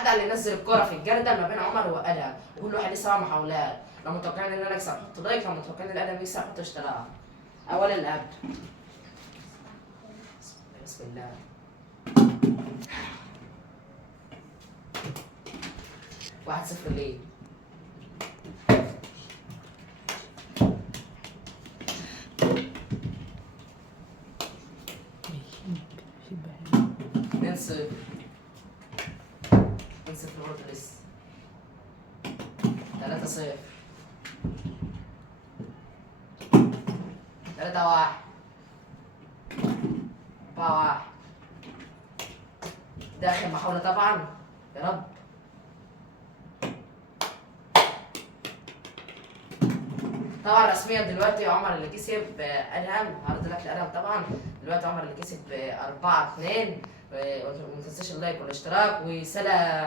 النهارده اللي نزل الكرة في الجردل ما بين عمر وادهم، وكل واحد لسه سبع محاولات. لو متوقعين ان انا اكسب حط لايك، لو متوقعين ان ادهم يكسب حط اشتراك. اولا الاب. بسم الله. واحد صفر ليه. اتنين صفر. اتنين صفر برضه لسه. 3-0. 3-1. 4-1. ده آخر محاولة طبعا، يا رب. طبعا رسميا دلوقتي عمر اللي كسب ادهم، هارد لك لادهم طبعا. دلوقتي عمر اللي كسب 4-2. وما تنساش اللايك والاشتراك وسلام.